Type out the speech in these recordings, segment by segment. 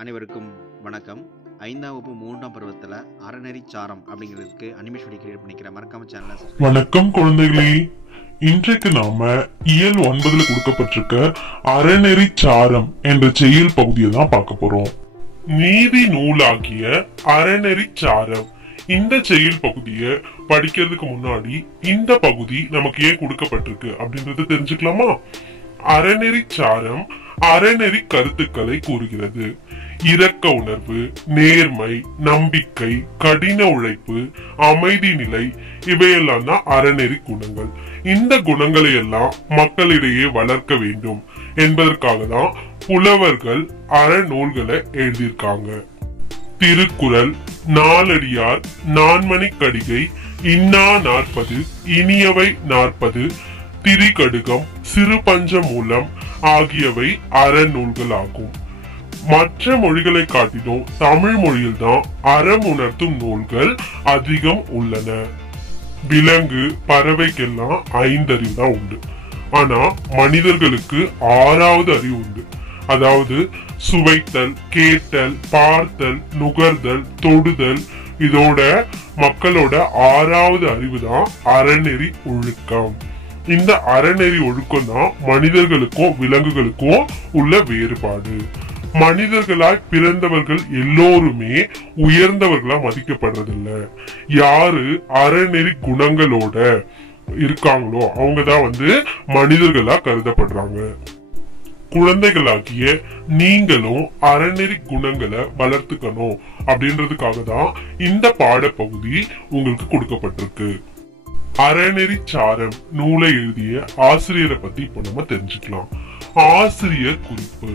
அனைவருக்கும் வணக்கம். 5ஆம் வகுப்பு 3ஆம் பருவத்தில் அறநெறி சாரம் அப்படிங்கிறதுக்கு அனிமேஷ் வீடியோ கிரியேட் பண்ணிக்கிறேன். மறக்காம சேனலை சப்ஸ்கிரைப். வணக்கம் குழந்தைகளே, இன்றைக்கு நாம இயல் 9ல கொடுக்கப்பட்டிருக்க அறநெறி சாரம் என்ற செய்யுள் பகுதியை தான் பார்க்க போறோம். நீதி நூலாகிய அறநெறி சாரம் இந்த செய்யுள் பகுதியை படிக்கிறதுக்கு முன்னாடி இந்த பகுதி நமக்கு ஏன் கொடுக்கப்பட்டிருக்கு அப்படின்றத தெரிஞ்சுக்கலாமா? அறநெறி சாரம் அறநெறி கருத்துக்களை கூறுகிறது. இரக்க உணர்வு, நேர்மை, நம்பிக்கை, கடின உழைப்பு, அமைதி நிலை இவையெல்லாம் தான் அறநெறி குணங்கள். இந்த குணங்களை எல்லாம் மக்களிடையே வளர்க்க வேண்டும் என்பதற்காக தான் புலவர்கள் அறநூல்களை எழுதியிருக்காங்க. திருக்குறள், நாலடியார், நான்மணிக்கடிகை, இன்னா 40, இனியவை 40, திரிகடுகம், சிறு பஞ்சமூலம் ஆகியவை அறநூல்களாகும். மற்ற மொழிகளை காட்டிலும் தமிழ் மொழியில் தான் அறம் உணர்த்தும் நூல்கள் அதிகம் உள்ளன. விலங்கு, பறவைக்கெல்லாம் 5 அறிவு தான் உண்டு. ஆனா மனிதர்களுக்கு 6வது அறிவு உண்டு. அதாவது சுவைத்தல், கேட்டல், பார்த்தல், நுகர்தல், தொடுதல். இதோட மக்களோட 6வது அறிவு தான் அறநெறி ஒழுக்கம். இந்த அறநெறி ஒழுக்கம் தான் மனிதர்களுக்கும் விலங்குகளுக்கும் உள்ள வேறுபாடு. மனிதர்களாய் பிறந்தவர்கள் எல்லோருமே உயர்ந்தவர்களா மதிக்கப்படுறதில்ல. யாரு அறநெறி குணங்களோட இருக்காங்களோ அவங்கதான் மனிதர்களா கருதப்படுறாங்க. குழந்தைகளாகிய நீங்களும் அறநெறி குணங்களை வளர்த்துக்கணும் அப்படின்றதுக்காக தான் இந்த பாடப்பகுதி உங்களுக்கு கொடுக்கப்பட்டிருக்கு. அறநெறி சாரம் நூலை எழுதிய ஆசிரியரை பத்தி இப்ப நம்ம தெரிஞ்சுக்கலாம். ஆசிரியர் குறிப்பு: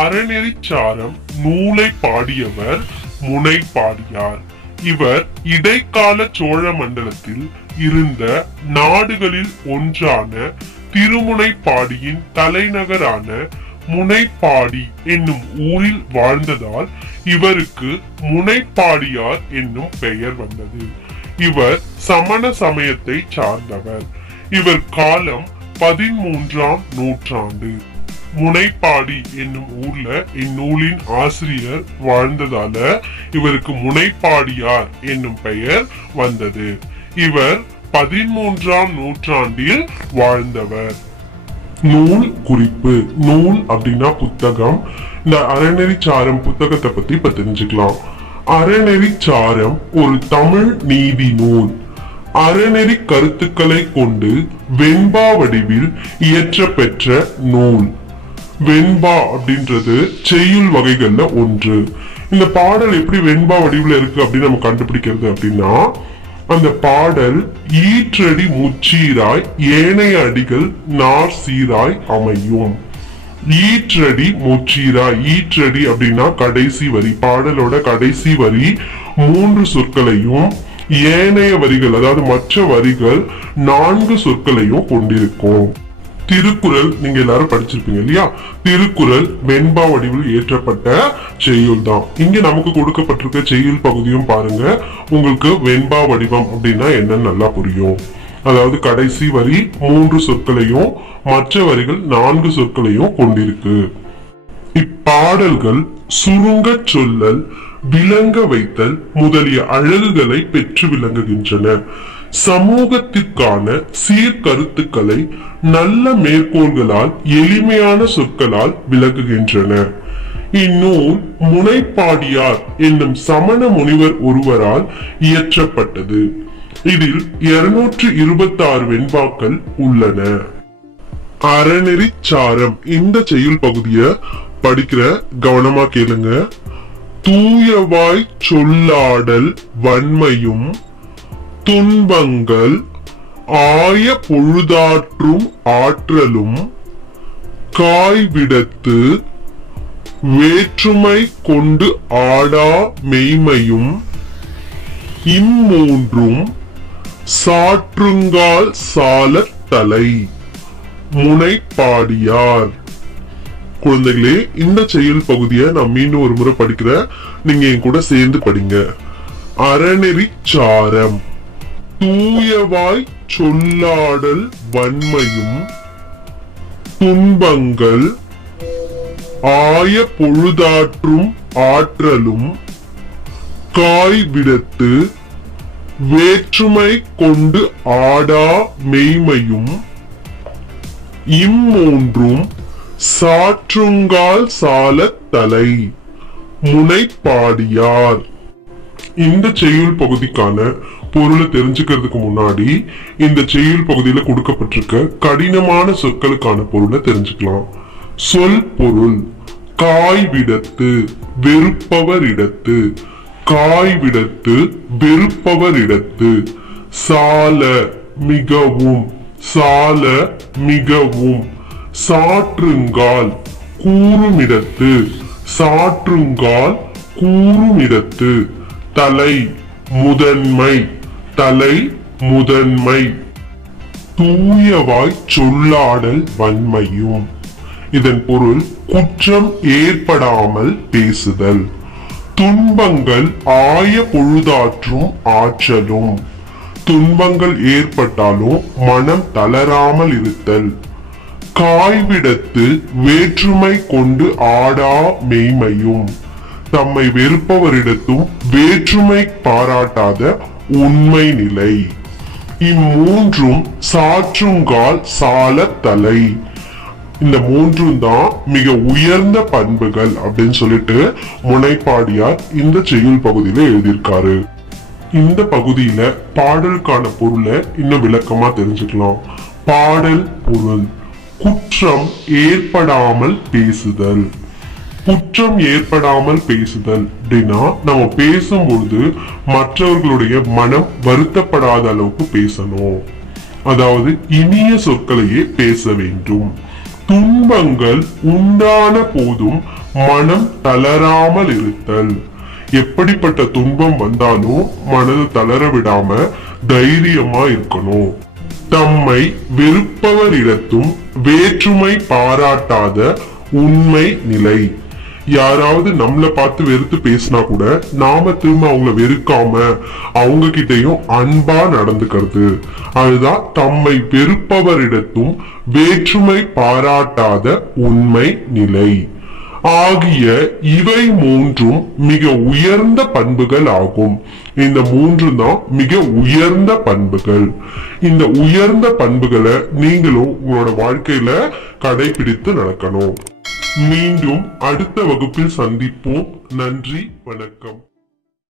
அறநெறி சாரம் நூலை பாடியவர் முனைப்பாடியார். இவர் இடைக்கால சோழ மண்டலத்தில் இருந்த நாடுகளில் ஒன்றான திருமுனைப்பாடியின் தலைநகரான முனைப்பாடி என்னும் ஊரில் வாழ்ந்ததால் இவருக்கு முனைப்பாடியார் என்னும் பெயர் வந்தது. இவர் சமண சமயத்தை சார்ந்தவர். இவர் காலம் 13ஆம் நூற்றாண்டு. முனைப்பாடி என்னும் ஊர்ல இந்நூலின் ஆசிரியர் வாழ்ந்ததால இவருக்கு முனைப்பாடியார் என்னும் பெயர் வந்தது. இவர் 13ஆம் நூற்றாண்டில் வாழ்ந்தவர். நூல் குறிப்பு: நூல் அப்படின்னா புத்தகம். இந்த அறநெறி சாரம் புத்தகத்தை பத்தி இப்ப தெரிஞ்சுக்கலாம். அறநெறி சாரம் ஒரு தமிழ் நீதி நூல். அறநெறி கருத்துக்களை கொண்டு வெண்பா வடிவில் இயற்றப்பெற்ற நூல். வெண்பா அப்படின்றது செய்யுள் வகைகள்ல ஒன்று. இந்த பாடல் எப்படி வெண்பா வடிவில் இருக்கு அப்படின்னு நம்ம கண்டுபிடிக்கிறது அப்படின்னா, அந்த பாடல் ஈற்றடி முச்சீராய் ஏனைய அடிகள் நார் சீராய் அமையும். ஈற்றடி முச்சீராய். ஈற்றடி அப்படின்னா கடைசி வரி. பாடலோட கடைசி வரி 3 சொற்களையும் ஏனைய வரிகள் அதாவது மற்ற வரிகள் 4 சொற்களையும் கொண்டிருக்கும். திருக்குறள் நீங்க எல்லாரும் படிச்சிருப்பீங்க இல்லையா? திருக்குறள் வெண்பா வடிவில் இயற்றப்பட்ட செய்யுள் தான். இங்க நமக்கு கொடுக்கப்பட்டிருக்க செய்யுள் பகுதியும் பாருங்க. உங்களுக்கு வெண்பா வடிவம் அப்படின்னா என்னன்னு நல்லா புரியும். அதாவது கடைசி வரி 3 சொற்களையும் மற்ற வரிகள் 4 சொற்களையும் கொண்டிருக்கு. இப்பாடல்கள் சுருங்க சொல்லல், விளங்க வைத்தல் முதலிய அழகுகளை பெற்று விளங்குகின்றன. சமூகத்திற்கான சீர்கருத்துக்களை நல்ல மேற்கோள்களால் எளிமையான சொற்களால் விளக்குகின்றன. இந்நூல் முனைப்பாடியார் என்னும் சமண முனிவர் ஒருவரால் இயற்றப்பட்டது. இதில் 226 வெண்பாக்கள் உள்ளன. அறநெறி சாரம் இந்த செய்யுள் பகுதிய படிக்கிற கவனமா கேளுங்க. தூயவாய் சொல்லாடல் வன்மையும் துன்பங்கள் ஆய பொழுதாற்றும் ஆற்றலும் காய்விடத்து வேற்றுமை கொண்டு ஆடா மெய்மையும் இம்மூன்றும் சாற்றுங்கால் சாலத் தலை. முனைப்பாடியார். குழந்தைகளே, இந்த செய்யுள் பகுதியை நான் மீண்டும் ஒரு முறை படிக்கிறேன். நீங்க என் கூட சேர்ந்து படிங்க. அறநெறி சாரம் தூயவாய் சொல்லாடல் வன்மையும் துன்பங்கள் ஆய பொழுதாற்றும் ஆற்றலும் காய் விடத்து வேற்றுமை கொண்டு ஆடா மெய்மையும் இம்மூன்றும் சாற்றுங்கால் சாலத் தலை முனைப்பாடியார். இந்த செய்யுள் பகுதிக்கான பொருளை தெரிஞ்சுக்கிறதுக்கு முன்னாடி இந்த செய்யுள் பகுதியில கொடுக்கப்பட்டிருக்க கடினமான சொற்களுக்கான பொருளை தெரிஞ்சுக்கலாம். சொல் பொருள்: காய் விடத்து, வெறுப்பவர் இடத்து. காய் விடத்து, வெறுப்பவர் இடத்து. சால, மிகவும். சால, மிகவும். சாற்றுங்கால், கூறுமிடத்து. சாற்றுங்கால், கூறுமிடத்து. தலை, முதன்மை. தலை, முதன்மை. தூயவாய் சொல்லாடல் வன்மையும். இதன் பொருள் குற்றம் ஏற்படாமல் பேசுதல். துன்பங்கள் ஆய பொழுதாற்றும் ஆற்றலும். துன்பங்கள் ஏற்பட்டாலும் மனம் தளராமல் இருத்தல். காய்விடத்து வேற்றுமை கொண்டு ஆடா மெய்மையும். தம்மை வெறுப்பவரிடத்தும் வேற்றுமை பாராட்டாத உண்மை நிலை. இம்மூன்றும் சாற்றுங்கால் சால தலை. இந்த மூன்றும் தான் மிக உயர்ந்த பண்புகள் அப்படின்னு சொல்லிட்டு முனைப்பாடியார் இந்த செய்யுள் பகுதியில எழுதியிருக்காரு. இந்த பகுதியில பாடலுக்கான பொருளை இன்னும் விளக்கமா தெரிஞ்சுக்கலாம். பாடல் பொருள்: குற்றம் ஏற்படாமல் பேசுதல். குற்றம் ஏற்படாமல் பேசுதல் அப்படின்னா நம்ம பேசும்பொழுது மற்றவர்களுடைய மனம் வருத்தப்படாத அளவுக்கு பேசணும். அதாவது இனிய சொற்களையே பேச வேண்டும். துன்பங்கள் உண்டான போதும் மனம் தளராமல் இருத்தல். எப்படிப்பட்ட துன்பம் வந்தாலும் மனதை தளர விடாம தைரியமா இருக்கணும். தம்மை வெறுப்பவரிடத்தும் வேற்றுமை பாராட்டாத உண்மை நிலை. யாராவது நம்மளை பார்த்து வெறுத்து பேசினா கூட நாம திரும்ப அவங்கள வெறுக்காம அவங்க கிட்டையும் அன்பா நடந்துக்கிறது. அதுதான் தம்மை வெறுப்பவரிடத்தும் வேற்றுமை பாராட்டாத உண்மை நிலை. ஆகிய இவை மூன்றும் மிக உயர்ந்த பண்புகள் ஆகும். இந்த மூன்று தான் மிக உயர்ந்த பண்புகள். இந்த உயர்ந்த பண்புகளை நீங்களும் உங்களோட வாழ்க்கையில கடைபிடித்து நடக்கணும். மீண்டும் அடுத்த வகுப்பில் சந்திப்போம். நன்றி, வணக்கம்.